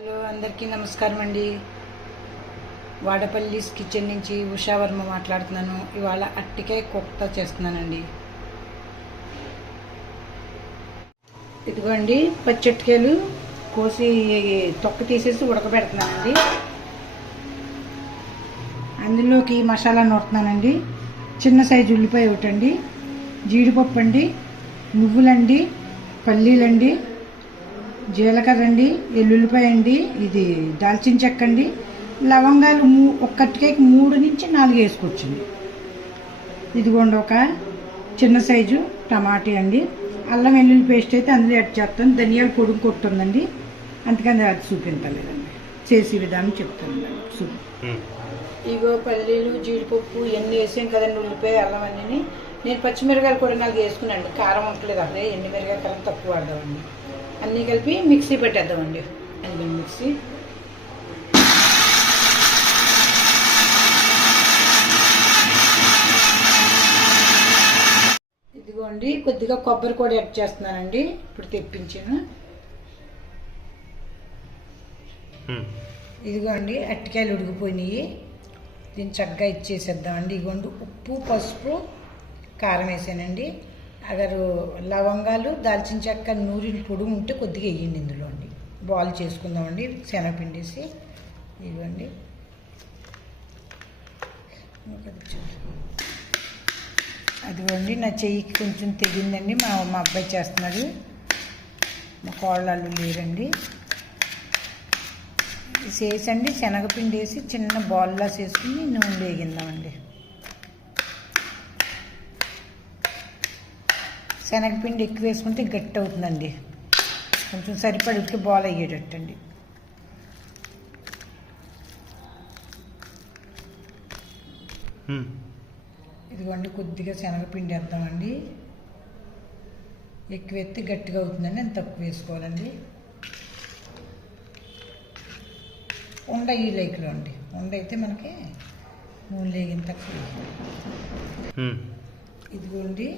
Hello అందరికీ నమస్కారం అండి. వాడపల్లి కిచెన్ నుంచి ఉషావర్మ మాట్లాడుతున్నాను. ఇవాళ అట్టికాయ కోఫ్తా చేస్తున్నానండి. ఇదిగోండి పచ్చటికాయలు కోసి తొక్క తీసేసి ఉడకబెడుతున్నానండి. అందులోకి మసాలా నూరుతున్నానండి. చిన్న సైజు ఉల్లిపాయ ఒకటండి, జీడిపప్పు అండి, నువ్వులండి, పల్లీలండి, జీలకర్ర అండి, ఎల్లుల్లిపాయ అండి, ఇది దాల్చిన చెక్క అండి, లవంగాలు ఒక్కటికాయకి 3 నుంచి 4 వేసుకోవచ్చండి. ఇదిగోండి ఒక చిన్న సైజు టమాటా అండి, అల్లం వెల్లుల్లి పేస్ట్ అయితే అందులో యాడ్ చేస్తాను. ధనియాల పొడి కొట్టుందండి, అందుకని అది చూపించలేదండి. చేసే విధానం చెప్తాను. ఇగో పల్లీలు, జీడిపప్పు ఇవన్నీ వేసాం కదండి. ఉల్లిపాయ, అల్లం అన్నీ. నేను పచ్చిమిరకాయలు కూడా 4 వేసుకున్నాండి. కారం ఉండలేదు అప్పుడే, ఎండుమిరకాయ కారం తక్కువ వాడదామండి. అన్నీ కలిపి మిక్సీ పెట్టేద్దామండి. అన్నీ మిక్సీ ఇదిగోండి కొద్దిగా కొబ్బరి కూడా యాడ్ చేస్తున్నానండి. ఇప్పుడు తెప్పించాను. ఇదిగోండి అట్టికాయలు ఉడికిపోయినాయి. దీన్ని చక్కగా ఇచ్చేసేద్దామండి. ఇదిగోండి ఉప్పు, పసుపు, కారం వేసానండి. అగరు లవంగాలు, దాల్చిన చెక్క, నూరిన పొడి ఉంటే కొద్దిగా వేయండి ఇందులో అండి. బాల్ చేసుకుందామండి శనగపిండి వేసి. ఇవ్వండి అదిగోండి నా చెయ్యికి కొంచెం తెగిందండి. మా అబ్బాయి చేస్తున్నాడు, మా కోళ్ళళ్ళు లేరండి. వేసండి శనగపిండి వేసి చిన్న బాల్లా చేసుకుని నూనె వేగిందామండి. శనగపిండి ఎక్కువ వేసుకుంటే గట్టి అవుతుందండి. కొంచెం సరిపడికి బాల్ అయ్యేటట్టండి. ఇదిగోండి కొద్దిగా శనగపిండి వేద్దామండి. ఎక్కువ ఎత్తి గట్టిగా అవుతుందండి, నేను తక్కువ వేసుకోవాలండి. ఉండ ఈ లైక్లో అండి. ఉండ అయితే మనకి నూనె లేగిన తక్కువ. ఇదిగోండి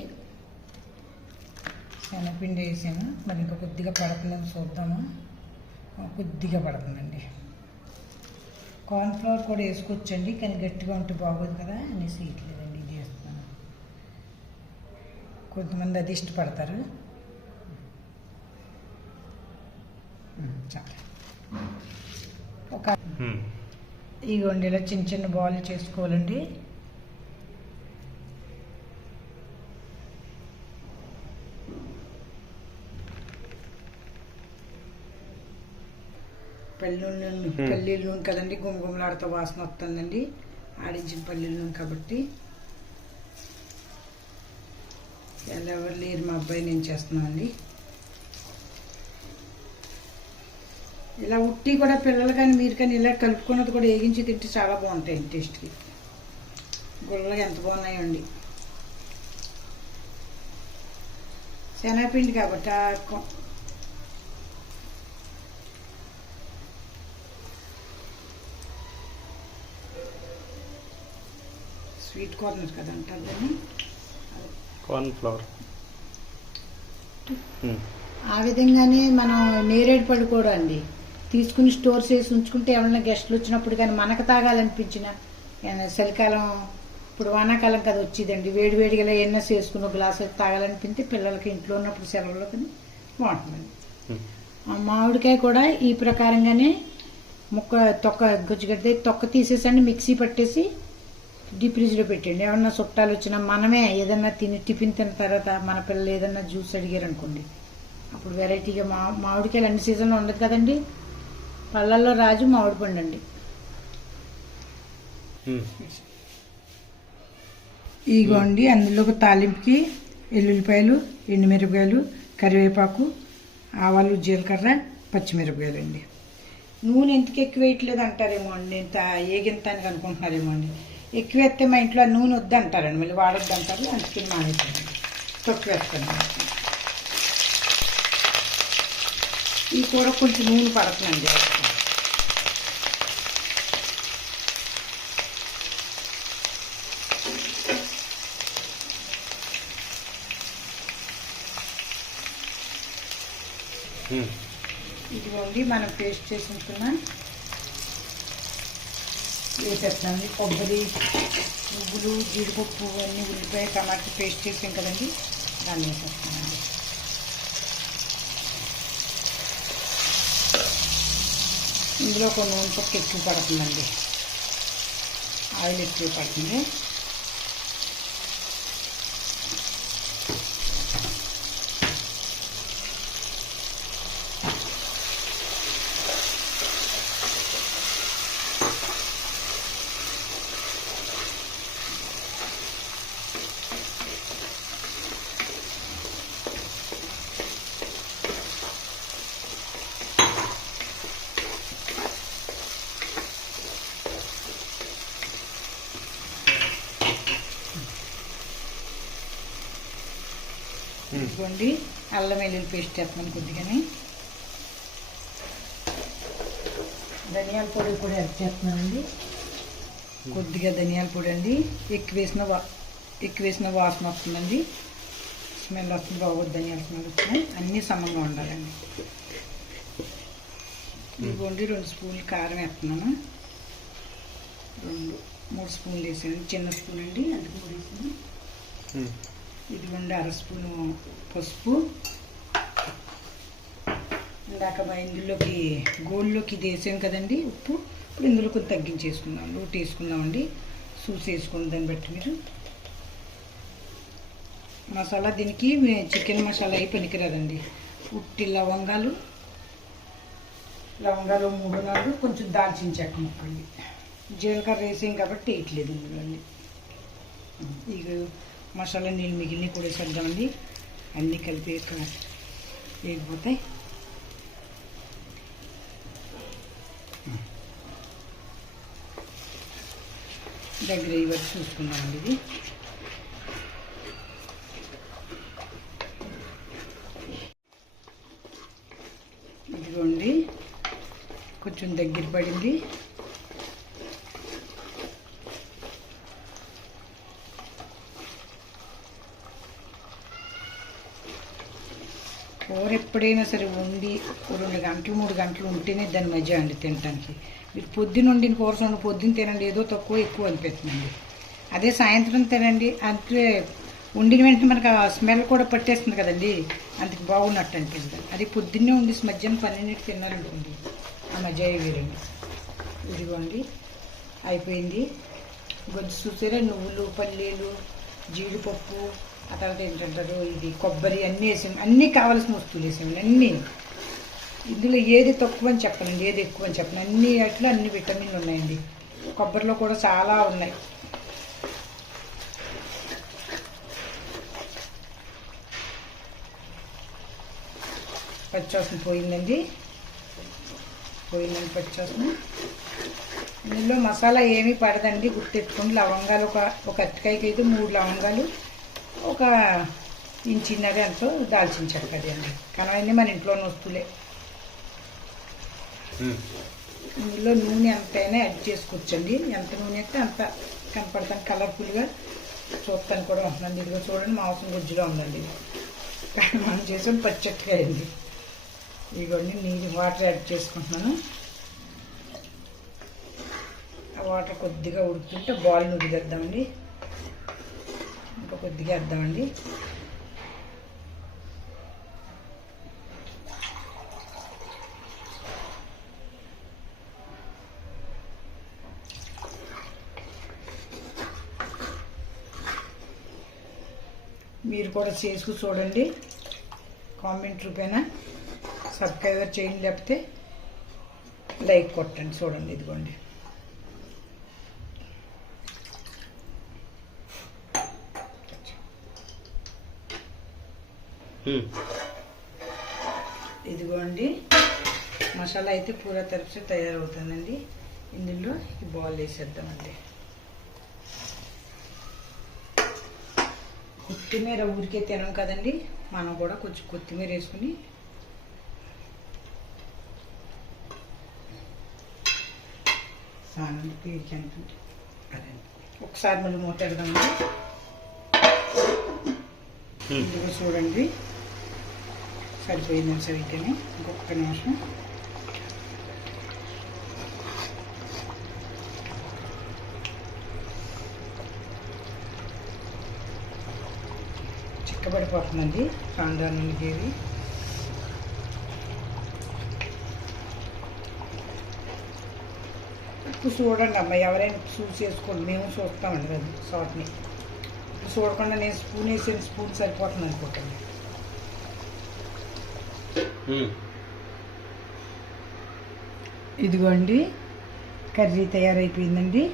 శనగపిండి వేసాను. మరి ఇంకా కొద్దిగా పడుతుందని చూద్దాము. కొద్దిగా పడుతుందండి. కార్న్ఫ్లవర్ కూడా వేసుకోవచ్చండి, కానీ గట్టిగా ఉంటే బాగోదు కదా అనేసి వేయట్లేదండి. ఇది వేస్తున్నాను. కొంతమంది అది ఇష్టపడతారు. చాలా ఒక ఇగోండి ఇలా చిన్న చిన్న బాల్ చేసుకోవాలండి. పల్లీల నూనె కదండి, గుమగుమలాడుతూ వాసన వస్తుందండి. ఆడించిన పల్లీల నూనె కాబట్టి. ఎవరు లేరు, మా అబ్బాయి నేను చేస్తున్నానండి. ఇలా ఉట్టి కూడా పిల్లలు కానీ మీరు కానీ ఇలా కలుపుకున్నది కూడా వేగించి తింటే చాలా బాగుంటాయండి. టేస్ట్కి గుల్లగా ఎంత బాగున్నాయండి. శనగపిండి కాబట్టి స్వీట్ కార్నర్ కదా అంటారు దాన్ని, కార్న్ఫ్లవర్. ఆ విధంగానే మనం నేరేడు పళ్ళు కూడా అండి తీసుకుని స్టోర్ చేసి ఉంచుకుంటే ఏమన్నా గెస్ట్లు వచ్చినప్పుడు కానీ మనకు తాగాలనిపించిన, చలికాలం ఇప్పుడు వానాకాలం కదా వచ్చిందండి, వేడివేడిగా ఎన్నెస్ వేసుకుని ఒక గ్లాసు తాగాలనిపించి పిల్లలకి ఇంట్లో ఉన్నప్పుడు సెలవులో కానీ బాగుంటుందండి. మామిడికాయ కూడా ఈ ప్రకారంగానే తొక్క గుజ్జుగడ్డ తొక్క తీసేసండి మిక్సీ పట్టేసి డీప్ ఫ్రిడ్జ్లో పెట్టండి. ఏమన్నా చుట్టాలు వచ్చినా మనమే ఏదన్నా టిఫిన్ తిన్న తర్వాత మన పిల్లలు ఏదన్నా జ్యూస్ అడిగారు అనుకోండి, అప్పుడు వెరైటీగా మామిడికాయలు అన్ని సీజన్లో ఉండదు కదండి. పళ్ళల్లో రాజు మామిడి పండు అండి. ఇగోండి అందులో ఒక తాలింపుకి ఎల్లుల్లిపాయలు, ఎండుమిరపకాయలు, కరివేపాకు, ఆవాలు, జీలకర్ర, పచ్చిమిరపకాయలు అండి. నూనె ఎందుకు ఎక్కువ వేయట్లేదు అంటారేమో అండి, ఇంత ఏగింతానికి అనుకుంటున్నారేమో అండి. ఎక్కువ వేస్తే మా ఇంట్లో నూనె వద్దంటారండి, మళ్ళీ వాడొద్దు అంటారు. అందుకని మానేస్తాను, తొక్కు వేస్తాను. ఈ కూర కొంచెం నూనె పడుతుందండి. ఇది ఇదిగోండి మనం పేస్ట్ చేసుకున్న వేసేస్తామండి. కొబ్బరి, నువ్వులు, జీడిపప్పు అన్నీ ఉల్లిపాయ టమాటా పేస్ట్ చేసాం కదండి, దాన్ని వేసేస్తామండి. ఇందులో ఒక నూనె పక్క ఎక్కువ పడుతుందండి, ఆయిల్ ఎక్కువ పడుతుంది. ఇదిగోండి అల్లం వెల్లుల్లి పేస్ట్ వేస్తున్నాను కొద్దిగానే. ధనియాల పొడి కూడా యాడ్ చేస్తున్నానండి, కొద్దిగా ధనియాల పొడి అండి. ఎక్కువ వేసిన వాసన వస్తుందండి, స్మెల్ వస్తుంది, బాగోదు. ధనియాల స్మెల్ వస్తుంది. అన్నీ సమంగా ఉండాలండి. ఇదిగోండి 2 స్పూన్లు కారం వేస్తున్నాను. 3 స్పూన్లు వేసాను, చిన్న స్పూన్ అండి, అందుకు 3 వేసాను. ఇదిగోండి 1/2 స్పూను పసుపు. ఇందాక ఇందులోకి గోల్లోకి ఇది వేసాం కదండి ఉప్పు. ఇప్పుడు ఇందులో కొంచెం తగ్గించేసుకుందాం, లోటు వేసుకుందామండి. చూసి వేసుకోండి, దాన్ని బట్టి మీరు. మసాలా దీనికి చికెన్ మసాలా అయి పనికిరాదండి. ఉట్టి లవంగాలు 3-4, కొంచెం దాల్చిన చెక్క ముక్కలు, జీలకర్ర వేసాం కాబట్టి వేయట్లేదు ఇందులో. ఇక మసాలా నీళ్ళు మిగిలిన కూడా వేసేద్దామండి. అన్నీ కలిపి వేగిపోతాయి. దగ్గర ఈ వరకు చూసుకుందామండి. ఇది ఇదిగోండి కొంచెం దగ్గర పడింది. కూర ఎప్పుడైనా సరే వండి 2 గంటలు 3 గంటలు ఉంటేనే దాని మధ్య అండి తినడానికి. మీరు పొద్దున్న వండిన కూర పొద్దున్న తినండి, ఏదో తక్కువ ఎక్కువ అనిపిస్తుందండి. అదే సాయంత్రం తినండి, అంటే వండిన వెంటనే మనకు ఆ స్మెల్ కూడా పట్టేస్తుంది కదండి, అందుకు బాగున్నట్టు అనిపిస్తుంది. అది పొద్దున్నే వండి మధ్యాహ్నం 12కి తిన్నారనుకోండి, ఆ మధ్య వేరండి. ఇదిగోండి అయిపోయింది. గొజ్జు చూసారా, నువ్వులు, పల్లీలు, జీడిపప్పు, ఆ తర్వాత ఏంటంటారు ఇది కొబ్బరి అన్నీ వేసాము. అన్నీ కావాల్సిన వస్తువులు వేసాము అన్నీ. ఇందులో ఏది తక్కువ అని చెప్పనండి, ఏది ఎక్కువ అని చెప్పను. అన్ని వాటిలో అన్ని విటమిన్లు ఉన్నాయండి. కొబ్బరిలో కూడా చాలా ఉన్నాయి. పచ్చివాసన పోయిందండి, పచ్చివాసన. ఇందులో మసాలా ఏమీ పడదండి, గుర్తెట్టుకోండి. లవంగాలు ఒక అరటికాయకి అయితే 3 లవంగాలు, ఒక ఇంచిన్నర ఎంతో దాల్చిన చెక్క అది అండి. కనవన్నీ మన ఇంట్లోని వస్తువులే. ఇందులో నూనె ఎంతైనా యాడ్ చేసుకోవచ్చండి. ఎంత నూనె అయితే అంత కనపడతాను, కలర్ఫుల్గా చూస్తాను కూడా ఉంటుందండి. ఇదిగో చూడండి, మాంసం గుజ్జులో ఉందండి. మనం చేసాం పచ్చట్గా అయింది. ఇదిగోండి నీళ్ళు వాటర్ యాడ్ చేసుకుంటున్నాను. ఆ వాటర్ కొద్దిగా ఉడుకుతుంటే బాల్ నుదిగేద్దామండి. ఇంకా కొద్దిగా వేద్దామండి. మీరు కూడా చేసుకు చూడండి, కామెంట్ రూపేనా సబ్స్క్రైబర్ చేయండి, లేకపోతే లైక్ కొట్టండి. చూడండి ఇదిగోండి. ఇదిగోండి మసాలా అయితే పూరా తరపు తయారవుతుందండి. ఇందులో ఈ బాల్ వేసేద్దామండి. కొత్తిమీర ఊరికే తినం కదండి, మనం కూడా కొంచెం కొత్తిమీర వేసుకుని ఒకసారి మళ్ళీ మూతెడదామండి. ఇందులో చూడండి సరిపోయిందని సరిగ్గానే. ఇంకొక నిమిషం చిక్కబడిపోతుందండి కాండా నూనె గ్రేవీ. ఉప్పు చూడండి అమ్మ, ఎవరైనా చూసి చేసుకోండి, మేము చూస్తామండి అది సాట్ని. ఉప్పు చూడకుండా నేను స్పూన్ వేసిన స్పూన్ సరిపోతుంది అనుకుంటాను. ఇదిగోండి కర్రీ తయారైపోయిందండి.